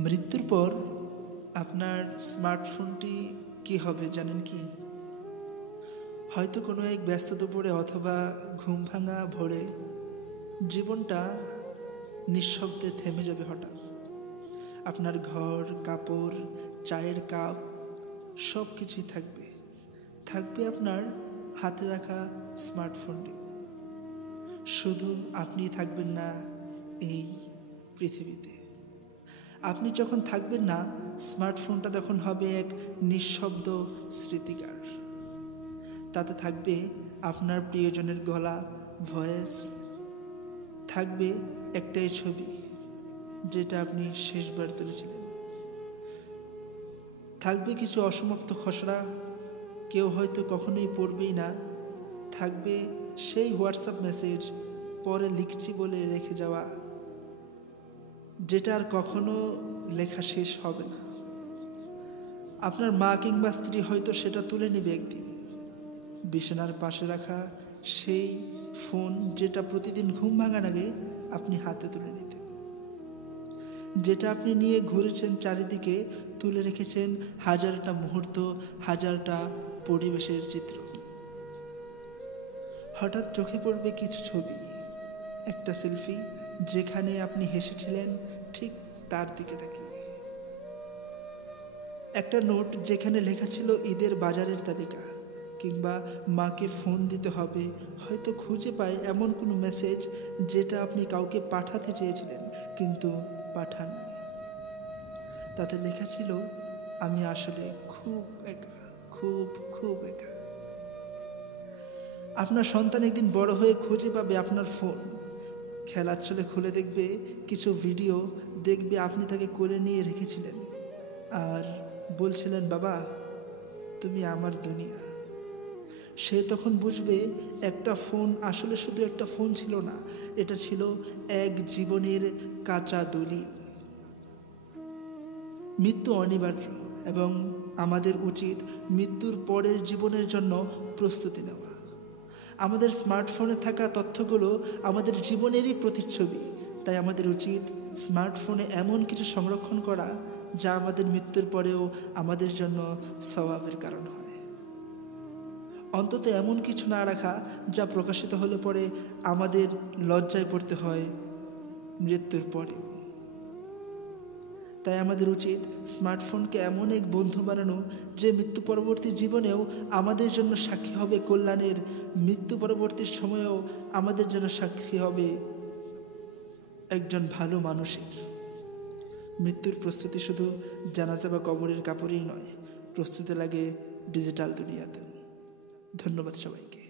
মৃত্যুর পর আপনার স্মার্টফোনটি কি হবে জানেন কি? হয়তো কোনো এক ব্যস্ত দুপুরে অথবা ঘুম ভাঙা ভোরে জীবনটা নিঃশব্দে থেমে যাবে হঠাৎ। আপনার ঘর, কাপড়, চায়ের কাপ সব কিছুই থাকবে। থাকবে আপনার হাতে রাখা স্মার্টফোনটি। শুধু আপনি থাকবেন না এই পৃথিবীতে। আপনি যখন থাকবেন না, স্মার্টফোনটা তখন হবে এক নিঃশব্দ স্মৃতিকার। তাতে থাকবে আপনার প্রিয়জনের গলা, ভয়েস, থাকবে একটাই ছবি যেটা আপনি শেষবার তুলেছিলেন। থাকবে কিছু অসমাপ্ত খসড়া, কেউ হয়তো কখনোই পড়বেই না। থাকবে সেই হোয়াটসঅ্যাপ মেসেজ, পরে লিখছি বলে রেখে যাওয়া, যেটা আর কখনো লেখা শেষ হবে না। আপনার মা কিংবা স্ত্রী হয়তো সেটা তুলে নেবে একদিন। বিছানার পাশে রাখা সেই ফোন, যেটা প্রতিদিন ঘুম ভাঙার আগে আপনি হাতে তুলে নিতেন, যেটা আপনি নিয়ে ঘুরেছেন চারিদিকে, তুলে রেখেছেন হাজারটা মুহূর্ত, হাজারটা পরিবেশের চিত্র। হঠাৎ চোখে পড়বে কিছু ছবি, একটা সেলফি যেখানে আপনি হেসেছিলেন ঠিক তার দিকে তাকিয়ে, একটা নোট যেখানে লেখা ছিল ঈদের বাজারের তালিকা, কিংবা মাকে ফোন দিতে হবে, হয়তো খুঁজে পায় এমন কোনো মেসেজ যেটা আপনি কাউকে পাঠাতে চেয়েছিলেন কিন্তু পাঠাননি। তাতে লেখা ছিল, আমি আসলে খুব একা, খুব খুব একা। আপনার সন্তান একদিন বড় হয়ে খুঁজে পাবে আপনার ফোন, খেলার ছলে খুলে দেখবে কিছু ভিডিও, দেখবে আপনি তাকে কোলে নিয়ে রেখেছিলেন আর বলছিলেন, বাবা তুমি আমার দুনিয়া। সে তখন বুঝবে একটা ফোন আসলে শুধু একটা ফোন ছিল না, এটা ছিল এক জীবনের কাঁচা দলিল। মৃত্যু অনিবার্য এবং আমাদের উচিত মৃত্যুর পরের জীবনের জন্য প্রস্তুতি নেওয়া। আমাদের স্মার্টফোনে থাকা তথ্যগুলো আমাদের জীবনেরই প্রতিচ্ছবি, তাই আমাদের উচিত স্মার্টফোনে এমন কিছু সংরক্ষণ করা যা আমাদের মৃত্যুর পরেও আমাদের জন্য সওয়াবের কারণ হয়। অন্তত এমন কিছু না রাখা যা প্রকাশিত হলে পরে আমাদের লজ্জায় পড়তে হয় মৃত্যুর পরে। তাই আমাদের উচিত স্মার্টফোনকে এমন এক বন্ধু বানানো যে মৃত্যু পরবর্তী জীবনেও আমাদের জন্য সাক্ষী হবে কল্যাণের, মৃত্যু পরবর্তী সময়েও আমাদের জন্য সাক্ষী হবে একজন ভালো মানুষের। মৃত্যুর প্রস্তুতি শুধু জানাজা বা কবরের কাপড়েই নয়, প্রস্তুতি লাগে ডিজিটাল দুনিয়াতে। ধন্যবাদ সবাইকে।